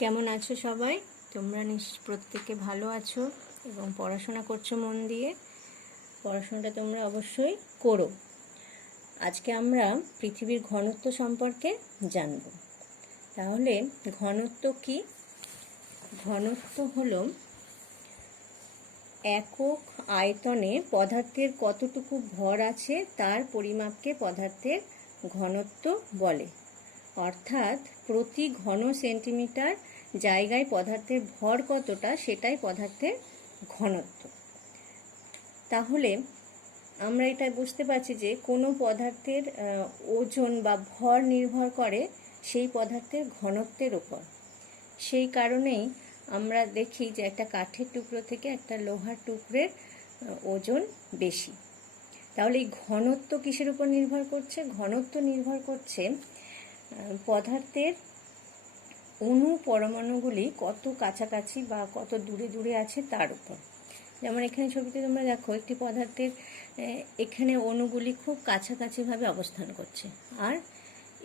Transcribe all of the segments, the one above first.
কেমন আছো সবাই? তোমরা প্রত্যেকে ভালো আছো এবং পড়াশোনা করছো মন দিয়ে। পড়াশোনাটা তোমরা অবশ্যই করো। আজকে আমরা পৃথিবীর ঘনত্ব সম্পর্কে জানব। তাহলে ঘনত্ব কি? ঘনত্ব হলো একক আয়তনে পদার্থের কতটুকু ভর আছে তার পরিমাপকে পদার্থের ঘনত্ব বলে। অর্থাৎ প্রতি ঘন সেন্টিমিটার জায়গায় পদার্থের ভর কতটা সেটাই পদার্থের ঘনত্ব। তাহলে আমরা এটা বুঝতে পারছি যে কোনো পদার্থের ওজন বা ভর নির্ভর করে সেই পদার্থের ঘনত্বের উপর। সেই কারণেই আমরা দেখি যে একটা কাঠের টুকরো থেকে একটা লোহার টুকরের ওজন বেশি। তাহলে এই ঘনত্ব কিসের উপর নির্ভর করছে? ঘনত্ব নির্ভর করছে পদার্থের অণু পরমাণুগুলি কত কাছাকাছি বা কত দূরে দূরে আছে তার উপর। যেমন এখানে ছবিতে তোমরা দেখো একটি পদার্থের এখানে অণুগুলি খুব কাছাকাছিভাবে অবস্থান করছে, আর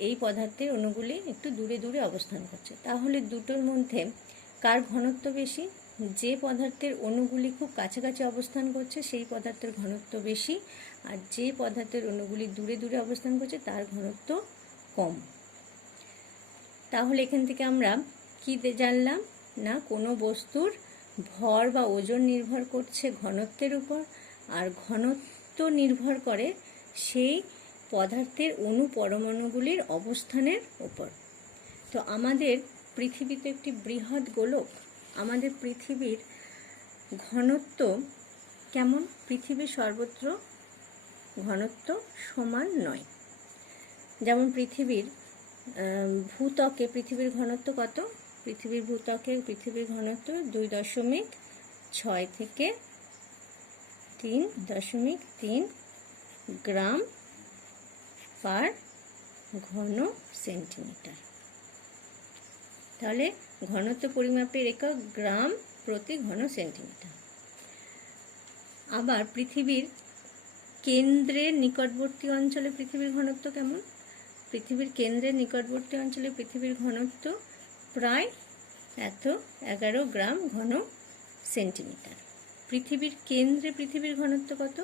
এই পদার্থের অণুগুলি একটু দূরে দূরে অবস্থান করছে। তাহলে দুটোর মধ্যে কার ঘনত্ব বেশি? যে পদার্থের অণুগুলি খুব কাছাকাছি অবস্থান করছে সেই পদার্থের ঘনত্ব বেশি, আর যে পদার্থের অণুগুলি দূরে দূরে অবস্থান করছে তার ঘনত্ব কম। তাহলে এখান থেকে আমরা কি জানলাম না, কোনো বস্তুর ভর বা ওজন নির্ভর করছে ঘনত্বের উপর, আর ঘনত্ব নির্ভর করে সেই পদার্থের অণু পরমাণুগুলির অবস্থানের উপর। তো আমাদের পৃথিবীতে একটি বৃহৎ গোলক। আমাদের পৃথিবীর ঘনত্ব কেমন? পৃথিবীর সর্বত্র ঘনত্ব সমান নয়। যেমন পৃথিবীর ভূত্বকে পৃথিবীর ঘনত্ব কত? পৃথিবীর ভূত্বকে পৃথিবীর ঘনত্ব 2.6 থেকে 3.3 গ্রাম পার ঘন সেন্টিমিটার। তাহলে ঘনত্ব পরিমাপের একক গ্রাম প্রতি ঘন সেন্টিমিটার। আবার পৃথিবীর কেন্দ্রের নিকটবর্তী অঞ্চলে পৃথিবীর ঘনত্ব কেমন? পৃথিবীর কেন্দ্রের নিকটবর্তী অঞ্চলে পৃথিবীর ঘনত্ব প্রায় 11 গ্রাম ঘন সেন্টিমিটার। পৃথিবীর কেন্দ্রে পৃথিবীর ঘনত্ব কত?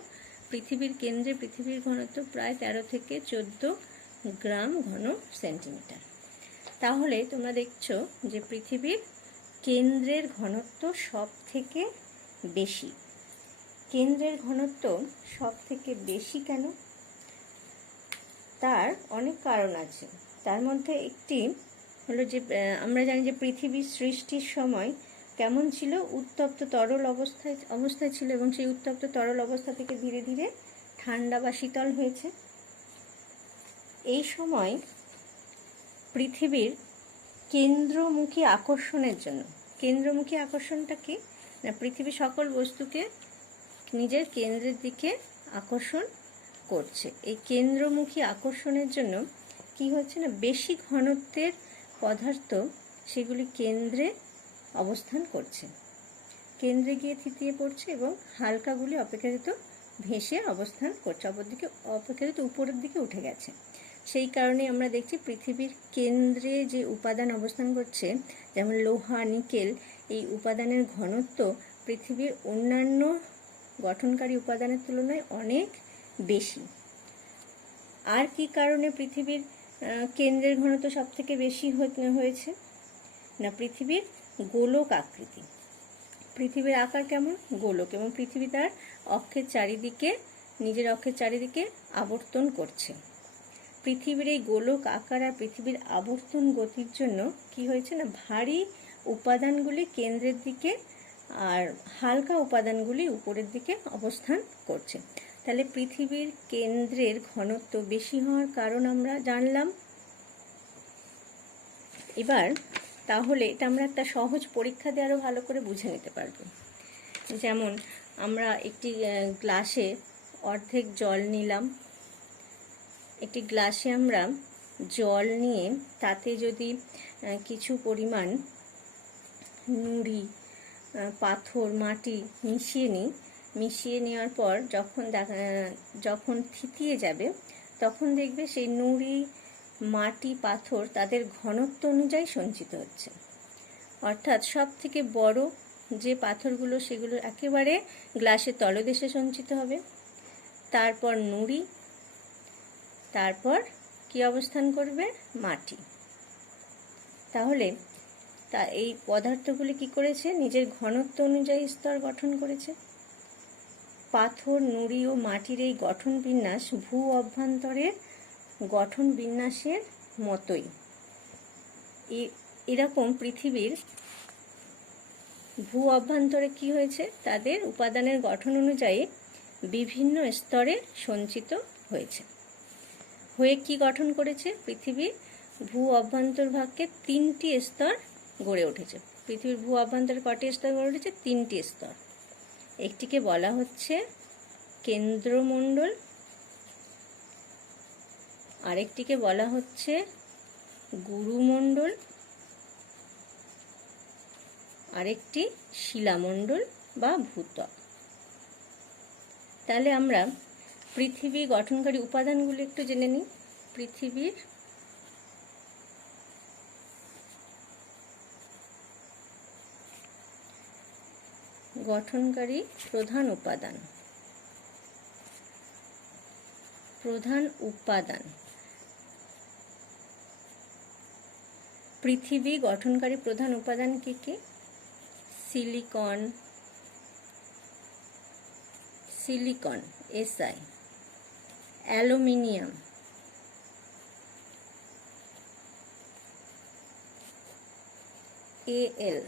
পৃথিবীর কেন্দ্রে পৃথিবীর ঘনত্ব প্রায় 13 থেকে 14 গ্রাম ঘন সেন্টিমিটার। তাহলে তোমরা দেখছো যে পৃথিবীর কেন্দ্রের ঘনত্ব সব থেকে বেশি। কেন্দ্রের ঘনত্ব সব থেকে বেশি কেন? তার অনেক কারণ আছে। তার মধ্যে একটি হলো যে আমরা জানি যে পৃথিবীর সৃষ্টির সময় কেমন ছিল? উত্তপ্ত তরল অবস্থায় ছিল, এবং সেই উত্তপ্ত তরল অবস্থা থেকে ধীরে ধীরে ঠান্ডা বা শীতল হয়েছে। এই সময় পৃথিবীর কেন্দ্রমুখী আকর্ষণের জন্য, কেন্দ্রমুখী আকর্ষণটা কি না, পৃথিবী সকল বস্তুকে নিজের কেন্দ্রের দিকে আকর্ষণ করছে। এই কেন্দ্রমুখী আকর্ষণের জন্য কি হচ্ছে না, বেশি ঘনত্বের পদার্থ সেগুলি কেন্দ্রে অবস্থান করছে, কেন্দ্রে গিয়ে থিতিয়ে পড়ছে, এবং হালকাগুলি অপেক্ষাকৃত ভেসে অবস্থান করছে, অপেক্ষাকৃত উপরের দিকে উঠে গেছে। সেই কারণে আমরা দেখছি পৃথিবীর কেন্দ্রে যে উপাদান অবস্থান করছে, যেমন লোহা, নিকেল, এই উপাদানের ঘনত্ব পৃথিবীর অন্যান্য গঠনকারী উপাদানের তুলনায় অনেক বেশি। আর কি কারণে পৃথিবীর কেন্দ্রের ঘনত্ব সব থেকে বেশি হয়েছে না, পৃথিবীর গোলক আকৃতি। পৃথিবীর আকার কেমন? গোলক, এবং পৃথিবী তার অক্ষের চারিদিকে, নিজের অক্ষের চারিদিকে আবর্তন করছে। পৃথিবীর এই গোলক আকার আর পৃথিবীর আবর্তন গতির জন্য কি হয়েছে না, ভারী উপাদানগুলি কেন্দ্রের দিকে আর হালকা উপাদানগুলি উপরের দিকে অবস্থান করছে। তাহলে পৃথিবীর কেন্দ্রের ঘনত্ব বেশি হওয়ার কারণ আমরা জানলাম। এবার তাহলে এটা আমরা একটা সহজ পরীক্ষা দিয়ে আরও ভালো করে বুঝে নিতে পারবো। যেমন আমরা একটি গ্লাসে অর্ধেক জল নিলাম। একটি গ্লাসে আমরা জল নিয়ে তাতে যদি কিছু পরিমাণ নুড়ি, পাথর, মাটি মিশিয়ে নেওয়ার পর যখন থিতিয়ে যাবে, তখন দেখবে সেই নুড়ি, মাটি, পাথর তাদের ঘনত্ব অনুযায়ী সঞ্চিত হচ্ছে। অর্থাৎ সব থেকে বড় যে পাথরগুলো সেগুলো একেবারে গ্লাসের তলদেশে সঞ্চিত হবে। তারপর নুড়ি, তারপর কি অবস্থান করবে? মাটি। তাহলে এই পদার্থগুলি কি করেছে? নিজের ঘনত্ব অনুযায়ী স্তর গঠন করেছে। পাথর, নুড়ি ও মাটির এই গঠন বিন্যাস ভূ অভ্যন্তরের গঠন বিন্যাসের মতোই। এরকম পৃথিবীর ভূ অভ্যন্তরে কি হয়েছে? তাদের উপাদানের গঠন অনুযায়ী বিভিন্ন স্তরে সঞ্চিত হয়েছে। হয়ে কি গঠন করেছে? পৃথিবীর ভূ অভ্যন্তরভাগকে 3টি স্তর গড়ে উঠেছে। পৃথিবীর ভূ অভ্যন্তরে কটি স্তর গড়ে উঠেছে? 3টি স্তর। একটিকে বলা হচ্ছে কেন্দ্রমণ্ডল, আরেকটিকে বলা হচ্ছে গুরুমণ্ডল, আরেকটি শিলামণ্ডল বা ভূত্বক। তাহলে আমরা পৃথিবী গঠনকারী উপাদানগুলো একটু জেনে নিই। পৃথিবীর গঠনকারী প্রধান উপাদান। পৃথিবী গঠনকারী প্রধান উপাদান কি কি? Silicon, Si, aluminium, Al,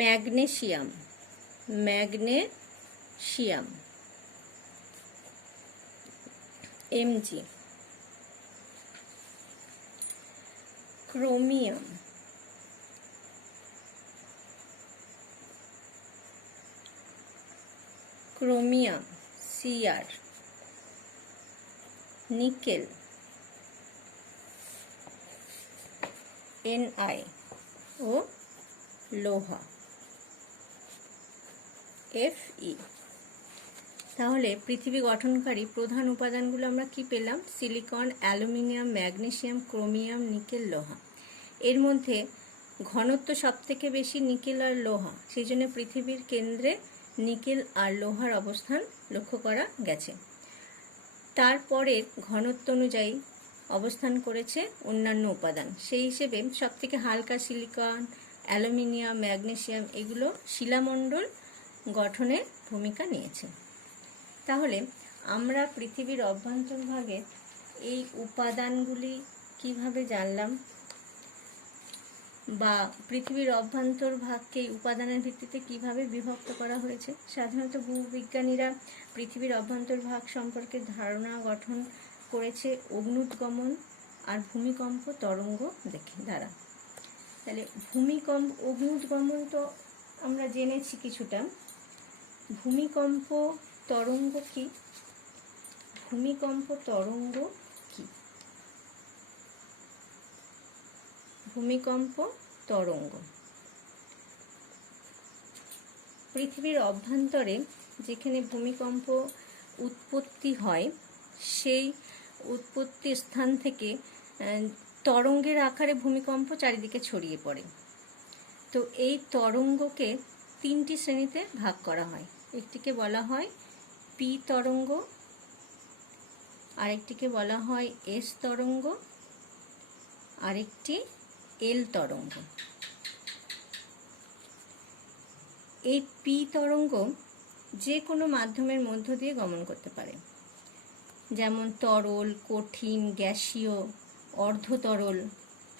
magnesium, Mg, chromium, Cr, nickel, Ni ও লোহা, Fe। তাহলে পৃথিবী গঠনকারী প্রধান উপাদানগুলো আমরা কি পেলাম? Silicon, aluminium, magnesium, chromium, nickel, লোহা। এর মধ্যে ঘনত্ব সব থেকে বেশি নিকেল আর লোহা, সেই জন্য পৃথিবীর কেন্দ্রে নিকেল আর লোহার অবস্থান লক্ষ্য করা গেছে। তারপরের ঘনত্ব অনুযায়ী অবস্থান করেছে অন্যান্য উপাদান। সেই হিসেবে সব থেকে হালকা সিলিকন, অ্যালুমিনিয়াম, ম্যাগনেসিয়াম এগুলো শিলামণ্ডল গঠনে ভূমিকা নিয়েছে। তাহলে আমরা পৃথিবীর অভ্যন্তরভাগে এই উপাদানগুলি কিভাবে জানলাম, বা পৃথিবীর অভ্যন্তরভাগকে উপাদানের ভিত্তিতে কিভাবে বিভক্ত করা হয়েছে? সাধারণত ভূবিজ্ঞানীরা পৃথিবীর অভ্যন্তরভাগ সম্পর্কে ধারণা গঠন করেছে অগ্নুৎগমন আর ভূমিকম্প তরঙ্গ দ্বারা। তাহলে অগ্নুৎগমন তো আমরা জেনেছি কিছুটা। ভূমিকম্প তরঙ্গ কি? ভূমিকম্প তরঙ্গ পৃথিবীর অভ্যন্তরে যেখানে ভূমিকম্প উৎপত্তি হয়, সেই উৎপত্তি স্থান থেকে তরঙ্গের আকারে ভূমিকম্প চারিদিকে ছড়িয়ে পড়ে। তো এই তরঙ্গকে 3টি শ্রেণীতে ভাগ করা হয়। একটিকে বলা হয় পি তরঙ্গ, আরেকটিকে বলা হয় এস তরঙ্গ, আরেকটি এল তরঙ্গ। এই পি তরঙ্গ যে কোনো মাধ্যমের মধ্য দিয়ে গমন করতে পারে, যেমন তরল, কঠিন, গ্যাসীয়, অর্ধতরল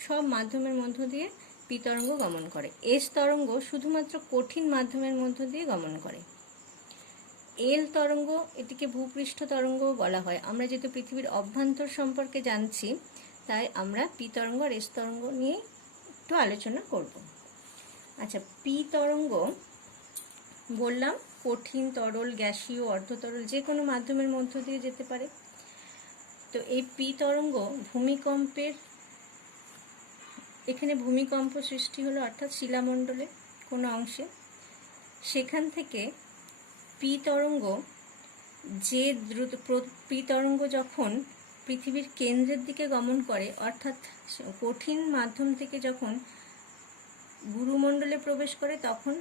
সব মাধ্যমের মধ্য দিয়ে পি তরঙ্গ গমন করে। এস তরঙ্গ শুধুমাত্র কঠিন মাধ্যমের মধ্য দিয়ে গমন করে। এল তরঙ্গ, এটিকে ভূপৃষ্ঠ তরঙ্গও বলা হয়। আমরা যেহেতু পৃথিবীর অভ্যন্তর সম্পর্কে জানছি, তাই আমরা পি তরঙ্গ আর এস তরঙ্গ নিয়ে একটু আলোচনা করব। আচ্ছা, পি তরঙ্গ বললাম কঠিন, তরল, গ্যাসীয়, অর্ধতরল যে কোনো মাধ্যমের মধ্য দিয়ে যেতে পারে। তো এই পি তরঙ্গ এখানে ভূমিকম্প সৃষ্টি হলো, অর্থাৎ শিলামণ্ডলে কোনো অংশে। সেখান থেকে পি তরঙ্গ যখন পৃথিবীর কেন্দ্রের দিকে গমন করে, অর্থাৎ কঠিন মাধ্যম থেকে যখন গুরুমণ্ডলে প্রবেশ করে তখন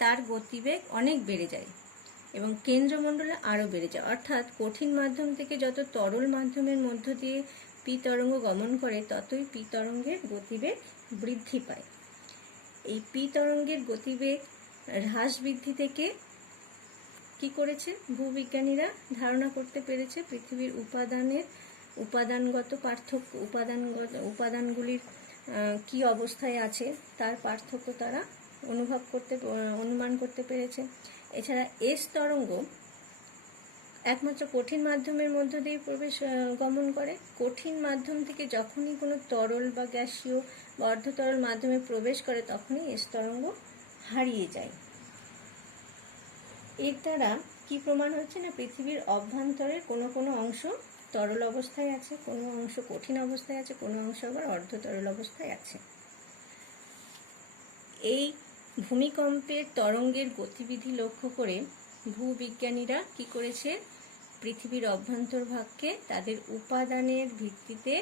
তার গতিবেগ অনেক বেড়ে যায় এবং কেন্দ্রমণ্ডলে আরও বেড়ে যায়। অর্থাৎ কঠিন মাধ্যম থেকে যত তরল মাধ্যমের মধ্য দিয়ে পি তরঙ্গ গমন করে ততই পি তরঙ্গের গতিবেগ বৃদ্ধি পায়। এই পি তরঙ্গের গতিবেগ হ্রাস বৃদ্ধি থেকে কি করেছে ভূবিজ্ঞানীরা ধারণা করতে পেরেছে পৃথিবীর উপাদানগত পার্থক্য, উপাদানগুলির কি অবস্থায় আছে তার পার্থক্য তারা অনুমান করতে পেরেছে। এছাড়া এস তরঙ্গ একমাত্র কঠিন মাধ্যমের মধ্য দিয়ে গমন করে। কঠিন মাধ্যম থেকে যখনই কোনো তরল বা গ্যাসীয় বা অর্ধতরল মাধ্যমে প্রবেশ করে তখনই এস তরঙ্গ হারিয়ে যায়। এর দ্বারা কি প্রমাণ হচ্ছে না পৃথিবীর অভ্যন্তরের কোনো অংশ তরল অবস্থায় আছে, কোনো অংশ কঠিন অবস্থায় আছে, কোনো অংশ আবার অর্ধতরল অবস্থায় আছে। এই ভূমিকম্পের তরঙ্গের গতিবিধি লক্ষ্য করে ভূবিজ্ঞানীরা কি করেছে পৃথিবীর অভ্যন্তরভাগকে তাদের উপাদানের ভিত্তিতে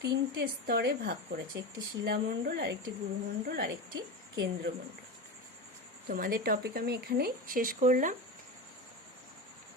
3টে স্তরে ভাগ করেছে, একটি শিলামণ্ডল, আরেকটি গুরুমণ্ডল, আরেকটি কেন্দ্রমণ্ডল। তোমাদের টপিক আমি এখানেই শেষ করলাম।